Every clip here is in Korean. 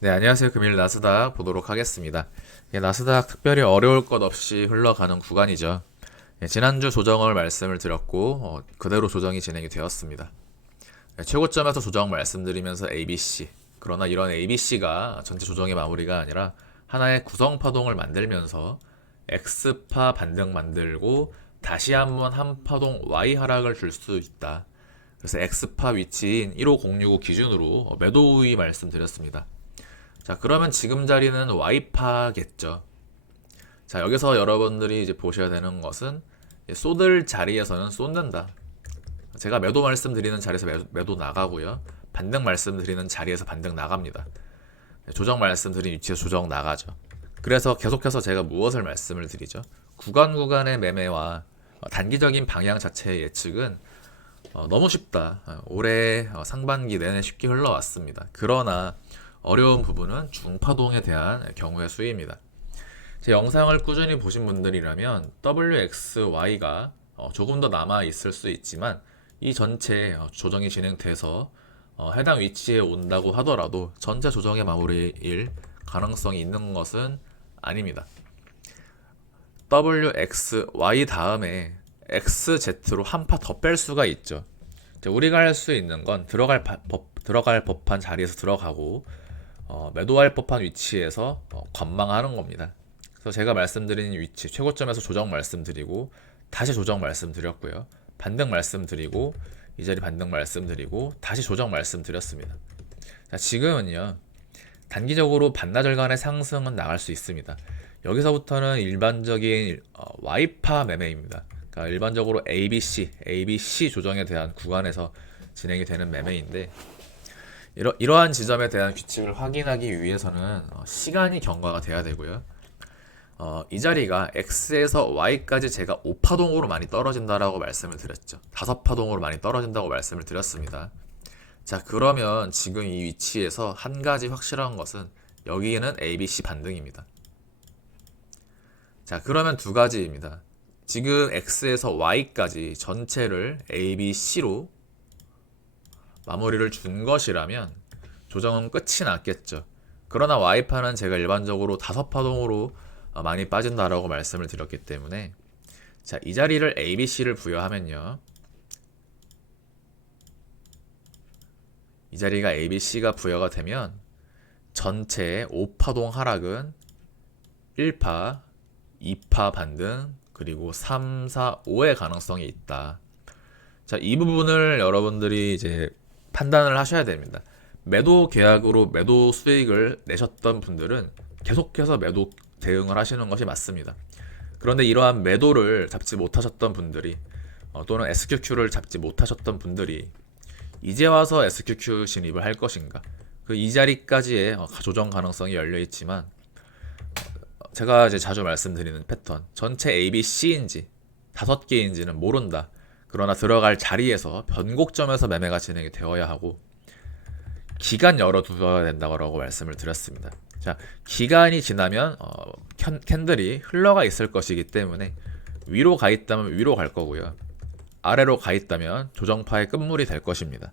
네, 안녕하세요. 금일 나스닥 보도록 하겠습니다. 나스닥 특별히 어려울 것 없이 흘러가는 구간이죠. 지난주 조정을 말씀을 드렸고, 그대로 조정이 진행이 되었습니다. 최고점에서 조정 말씀드리면서 ABC. 그러나 이런 ABC가 전체 조정의 마무리가 아니라 하나의 구성 파동을 만들면서 X파 반등 만들고 다시 한번 한 파동 Y 하락을 줄 수 있다. 그래서 X파 위치인 15065 기준으로 매도 우위 말씀드렸습니다. 자, 그러면 지금 자리는 Y파겠죠. 자, 여기서 여러분들이 이제 보셔야 되는 것은 쏟을 자리에서는 쏟는다. 제가 매도 말씀드리는 자리에서 매도 나가고요. 반등 말씀드리는 자리에서 반등 나갑니다. 조정 말씀드린 위치에서 조정 나가죠. 그래서 계속해서 제가 무엇을 말씀을 드리죠? 구간 구간의 매매와 단기적인 방향 자체의 예측은 너무 쉽다. 올해 상반기 내내 쉽게 흘러왔습니다. 그러나 어려운 부분은 중파동에 대한 경우의 수입니다. 제 영상을 꾸준히 보신 분들이라면 WXY가 조금 더 남아 있을 수 있지만 이 전체 조정이 진행돼서 해당 위치에 온다고 하더라도 전체 조정의 마무리일 가능성이 있는 것은 아닙니다. WXY 다음에 XZ로 한 파 더 뺄 수가 있죠. 우리가 할 수 있는 건 들어갈 법한 자리에서 들어가고 매도할 법한 위치에서 관망하는 겁니다. 그래서 제가 말씀드린 위치 최고점에서 조정 말씀드리고 다시 조정 말씀드렸고요. 반등 말씀드리고 이 자리 반등 말씀드리고 다시 조정 말씀드렸습니다. 자, 지금은요. 단기적으로 반나절 간의 상승은 나갈 수 있습니다. 여기서부터는 일반적인 Y파 매매입니다. 그러니까 일반적으로 ABC 조정에 대한 구간에서 진행이 되는 매매인데 이러한 지점에 대한 규칙을 확인하기 위해서는 시간이 경과가 돼야 되고요. 이 자리가 X에서 Y까지 제가 5파동으로 많이 떨어진다라고 말씀을 드렸죠. 5파동으로 많이 떨어진다고 말씀을 드렸습니다. 자, 그러면 지금 이 위치에서 한 가지 확실한 것은 여기에는 ABC 반등입니다. 자, 그러면 두 가지입니다. 지금 X에서 Y까지 전체를 ABC로 마무리를 준 것이라면 조정은 끝이 났겠죠. 그러나 Y파는 제가 일반적으로 5파동으로 많이 빠진다라고 말씀을 드렸기 때문에 자, 이 자리를 ABC를 부여하면요. 이 자리가 ABC가 부여가 되면 전체 5파동 하락은 1파, 2파 반등, 그리고 3, 4, 5의 가능성이 있다. 자, 이 부분을 여러분들이 이제 판단을 하셔야 됩니다. 매도 계약으로 매도 수익을 내셨던 분들은 계속해서 매도 대응을 하시는 것이 맞습니다. 그런데 이러한 매도를 잡지 못하셨던 분들이 또는 SQQ를 잡지 못하셨던 분들이 이제 와서 SQQ 진입을 할 것인가? 그 이 자리까지의 조정 가능성이 열려 있지만 제가 이제 자주 말씀드리는 패턴 전체 ABC인지 5개인지는 모른다. 그러나 들어갈 자리에서 변곡점에서 매매가 진행이 되어야 하고 기간 열어두어야 된다고 말씀을 드렸습니다. 자, 기간이 지나면 캔들이 흘러가 있을 것이기 때문에 위로 가 있다면 위로 갈 거고요. 아래로 가 있다면 조정파의 끝물이 될 것입니다.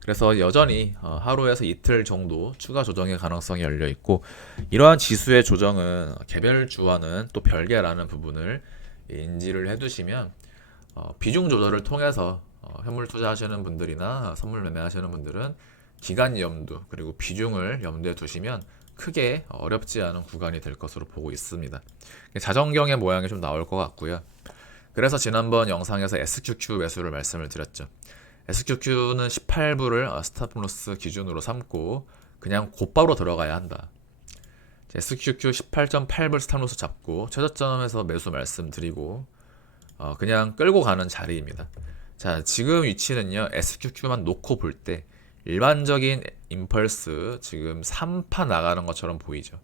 그래서 여전히 하루에서 이틀 정도 추가 조정의 가능성이 열려 있고 이러한 지수의 조정은 개별주와는 또 별개라는 부분을 인지를 해두시면 비중 조절을 통해서 현물 투자하시는 분들이나 선물 매매하시는 분들은 기간 염두 그리고 비중을 염두에 두시면 크게 어렵지 않은 구간이 될 것으로 보고 있습니다. 자정경의 모양이 좀 나올 것 같고요. 그래서 지난번 영상에서 SQQ 매수를 말씀을 드렸죠. SQQ는 18불을 스탑로스 기준으로 삼고 그냥 곧바로 들어가야 한다. SQQ 18.8불 스탑로스 잡고 최저점에서 매수 말씀드리고 그냥 끌고 가는 자리입니다. 자, 지금 위치는요. SQQ만 놓고 볼 때 일반적인 임펄스 지금 3파 나가는 것처럼 보이죠.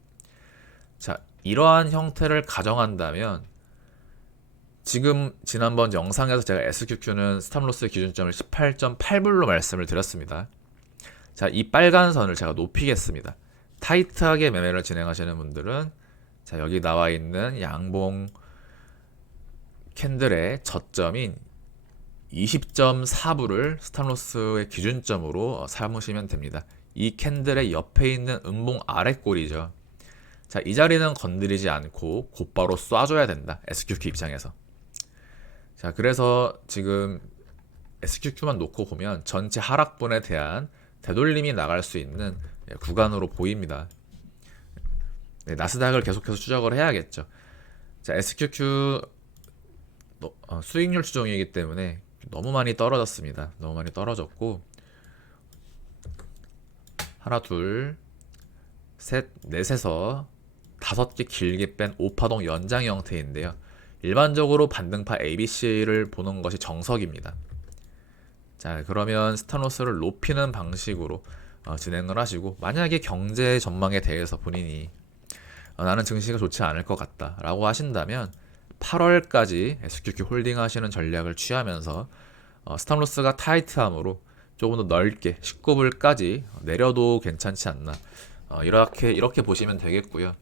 자, 이러한 형태를 가정한다면 지금 지난번 영상에서 제가 SQQ는 스탑로스 기준점을 18.8불로 말씀을 드렸습니다. 자, 이 빨간 선을 제가 높이겠습니다. 타이트하게 매매를 진행하시는 분들은 자, 여기 나와 있는 양봉 캔들의 저점인 20.4불을 스탑로스의 기준점으로 삼으시면 됩니다. 이 캔들의 옆에 있는 음봉 아래 꼬리죠. 자, 이 자리는 건드리지 않고 곧바로 쏴줘야 된다. SQQ 입장에서. 자, 그래서 지금 SQQ만 놓고 보면 전체 하락분에 대한 되돌림이 나갈 수 있는 구간으로 보입니다. 네, 나스닥을 계속해서 추적을 해야겠죠. 자, SQQ 수익률 추종이기 때문에 너무 많이 떨어졌습니다. 너무 많이 떨어졌고 하나, 둘, 셋, 넷에서 5개 길게 뺀 5파동 연장 형태인데요. 일반적으로 반등파 ABC를 보는 것이 정석입니다. 자, 그러면 스탑로스를 높이는 방식으로 진행을 하시고, 만약에 경제 전망에 대해서 본인이 나는 증시가 좋지 않을 것 같다 라고 하신다면 8월까지 SQQ 홀딩 하시는 전략을 취하면서 스탑로스가 타이트함으로 조금 더 넓게 19불까지 내려도 괜찮지 않나, 이렇게 보시면 되겠고요.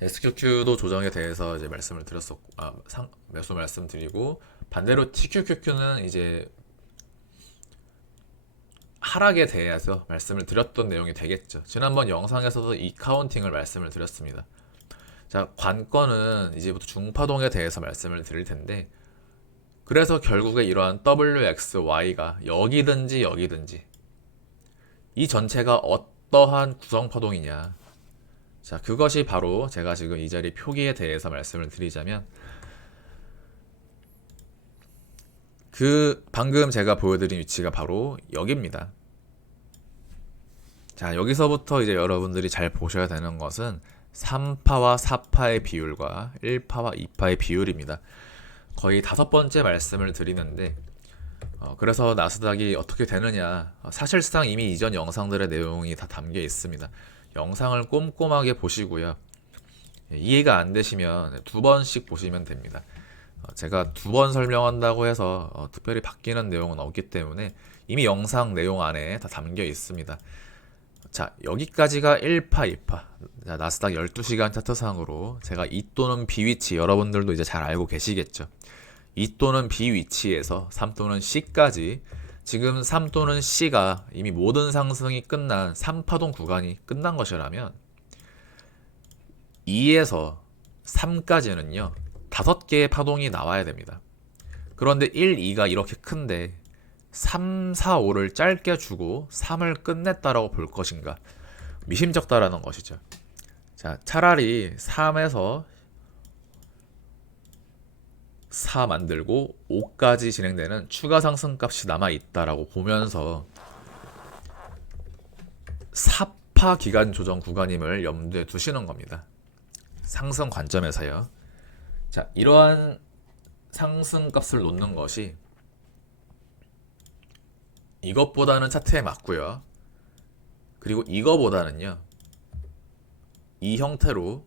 SQQ도 조정에 대해서 이제 말씀을 드렸었고, 매수 말씀드리고, 반대로 TQQQ는 이제 하락에 대해서 말씀을 드렸던 내용이 되겠죠. 지난번 영상에서도 이 카운팅을 말씀을 드렸습니다. 자, 관건은 이제부터 중파동에 대해서 말씀을 드릴 텐데, 그래서 결국에 이러한 WXY가 여기든지 여기든지 이 전체가 어떠한 구성파동이냐, 자, 그것이 바로 제가 지금 이 자리 표기에 대해서 말씀을 드리자면, 방금 제가 보여드린 위치가 바로 여기입니다. 자, 여기서부터 이제 여러분들이 잘 보셔야 되는 것은 3파와 4파의 비율과 1파와 2파의 비율입니다. 거의 5번째 말씀을 드리는데, 그래서 나스닥이 어떻게 되느냐, 사실상 이미 이전 영상들의 내용이 다 담겨 있습니다. 영상을 꼼꼼하게 보시고요. 이해가 안 되시면 2번씩 보시면 됩니다. 제가 2번 설명한다고 해서 특별히 바뀌는 내용은 없기 때문에 이미 영상 내용 안에 다 담겨 있습니다. 자, 여기까지가 1파, 2파. 자, 나스닥 12시간 차트상으로 제가 이 또는 B 위치, 여러분들도 이제 잘 알고 계시겠죠. 이 또는 B 위치에서 3 또는 C까지, 지금 3 또는 C가 이미 모든 상승이 끝난 3파동 구간이 끝난 것이라면 2에서 3까지는요 5개의 파동이 나와야 됩니다. 그런데 1, 2가 이렇게 큰데 3, 4, 5를 짧게 주고 3을 끝냈다라고 볼 것인가, 미심쩍다라는 것이죠. 자, 차라리 3에서 4 만들고 5까지 진행되는 추가 상승값이 남아있다라고 보면서 4파 기간 조정 구간임을 염두에 두시는 겁니다. 상승 관점에서요. 자, 이러한 상승값을 놓는 것이 이것보다는 차트에 맞고요. 그리고 이거보다는요, 이 형태로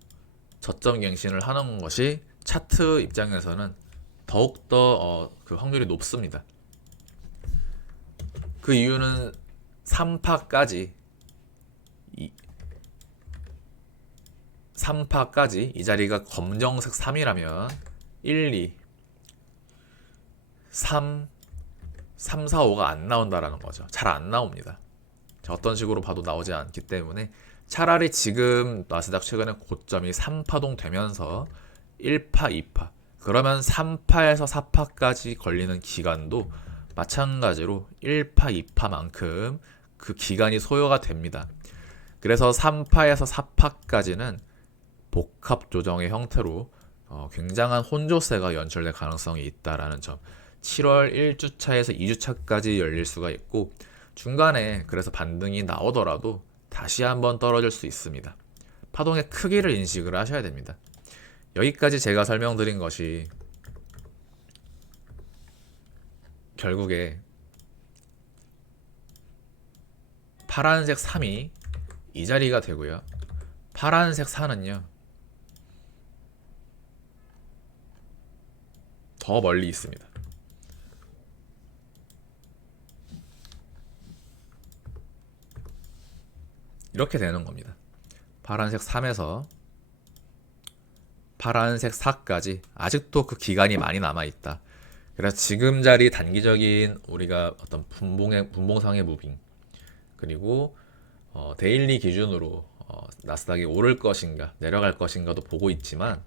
저점 갱신을 하는 것이 차트 입장에서는 더욱더 그 확률이 높습니다. 그 이유는 3파까지 이 자리가 검정색 3이라면 1, 2, 3, 4, 5가 안 나온다라는 거죠. 잘 안 나옵니다. 자, 어떤 식으로 봐도 나오지 않기 때문에 차라리 지금 나스닥 최근에 고점이 3파동 되면서 1파, 2파, 그러면 3파에서 4파까지 걸리는 기간도 마찬가지로 1파, 2파만큼 그 기간이 소요가 됩니다. 그래서 3파에서 4파까지는 복합 조정의 형태로 굉장한 혼조세가 연출될 가능성이 있다라는 점. 7월 1주차에서 2주차까지 열릴 수가 있고, 중간에 그래서 반등이 나오더라도 다시 한번 떨어질 수 있습니다. 파동의 크기를 인식을 하셔야 됩니다. 여기까지 제가 설명드린 것이 결국에 파란색 3이 이 자리가 되고요. 파란색 4는요 더 멀리 있습니다. 이렇게 되는 겁니다. 파란색 3에서 파란색 4까지 아직도 그 기간이 많이 남아있다. 그래서 지금 자리 단기적인 우리가 어떤 분봉상의 무빙, 그리고 데일리 기준으로 나스닥이 오를 것인가 내려갈 것인가도 보고 있지만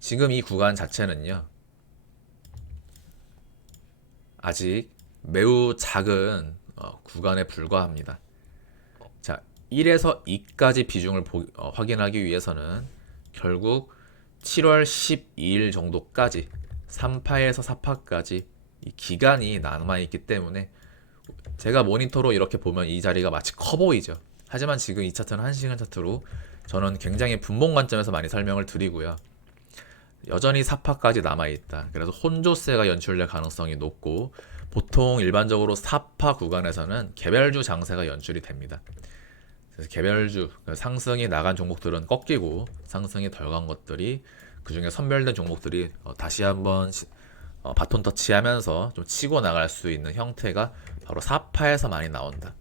지금 이 구간 자체는요 아직 매우 작은 구간에 불과합니다. 자, 1에서 2까지 비중을 확인하기 위해서는 결국 7월 12일 정도까지 3파에서 4파까지 이 기간이 남아있기 때문에 제가 모니터로 이렇게 보면 이 자리가 마치 커 보이죠. 하지만 지금 이 차트는 1시간 차트로 저는 굉장히 분봉 관점에서 많이 설명을 드리고요. 여전히 4파까지 남아있다. 그래서 혼조세가 연출될 가능성이 높고 보통 일반적으로 4파 구간에서는 개별주 장세가 연출이 됩니다. 그래서 개별주 상승이 나간 종목들은 꺾이고 상승이 덜 간 것들이 그중에 선별된 종목들이 다시 한번 바톤 터치하면서 좀 치고 나갈 수 있는 형태가 바로 4파에서 많이 나온다.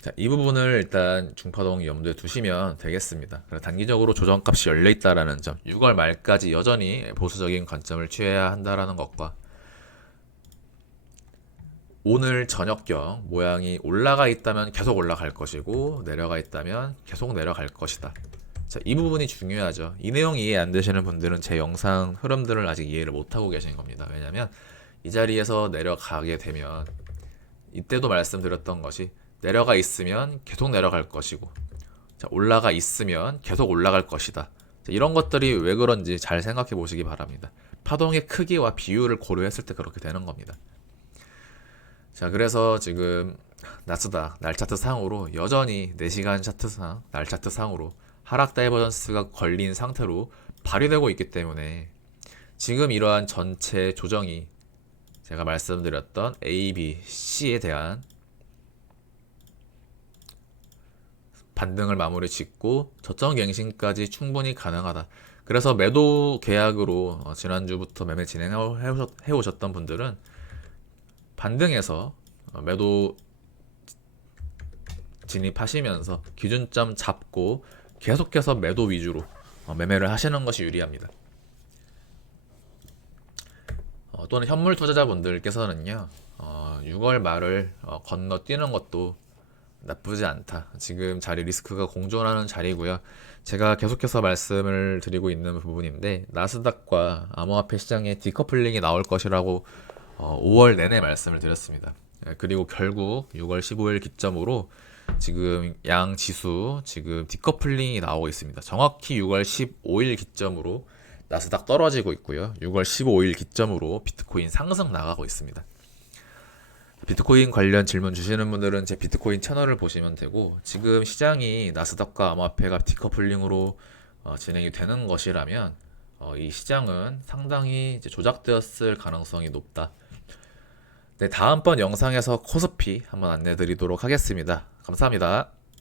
자, 이 부분을 일단 중파동 염두에 두시면 되겠습니다. 단기적으로 조정값이 열려 있다라는 점, 6월 말까지 여전히 보수적인 관점을 취해야 한다라는 것과 오늘 저녁경 모양이 올라가 있다면 계속 올라갈 것이고 내려가 있다면 계속 내려갈 것이다. 자, 이 부분이 중요하죠. 이 내용 이해 안 되시는 분들은 제 영상 흐름들을 아직 이해를 못하고 계신 겁니다. 왜냐면 이 자리에서 내려가게 되면 이때도 말씀드렸던 것이 내려가 있으면 계속 내려갈 것이고 자, 올라가 있으면 계속 올라갈 것이다. 자, 이런 것들이 왜 그런지 잘 생각해 보시기 바랍니다. 파동의 크기와 비율을 고려했을 때 그렇게 되는 겁니다. 자, 그래서 지금 나스닥 날차트 상으로 여전히 4시간 차트상 날차트 상으로 하락 다이버전스가 걸린 상태로 발휘되고 있기 때문에 지금 이러한 전체 조정이 제가 말씀드렸던 A, B, C에 대한 반등을 마무리 짓고 저점 갱신까지 충분히 가능하다. 그래서 매도 계약으로 지난주부터 매매 진행해 오셨던 분들은 반등해서 매도 진입하시면서 기준점 잡고 계속해서 매도 위주로 매매를 하시는 것이 유리합니다. 또는 현물 투자자분들께서는요 6월 말을 건너뛰는 것도 나쁘지 않다. 지금 자리 리스크가 공존하는 자리고요. 제가 계속해서 말씀을 드리고 있는 부분인데 나스닥과 암호화폐 시장의 디커플링이 나올 것이라고 5월 내내 말씀을 드렸습니다. 그리고 결국 6월 15일 기점으로 지금 양 지수 지금 디커플링이 나오고 있습니다. 정확히 6월 15일 기점으로 나스닥 떨어지고 있고요. 6월 15일 기점으로 비트코인 상승 나가고 있습니다. 비트코인 관련 질문 주시는 분들은 제 비트코인 채널을 보시면 되고 지금 시장이 나스닥과 암호화폐가 디커플링으로 진행이 되는 것이라면 이 시장은 상당히 이제 조작되었을 가능성이 높다. 네, 다음번 영상에서 코스피 한번 안내 드리도록 하겠습니다. 감사합니다.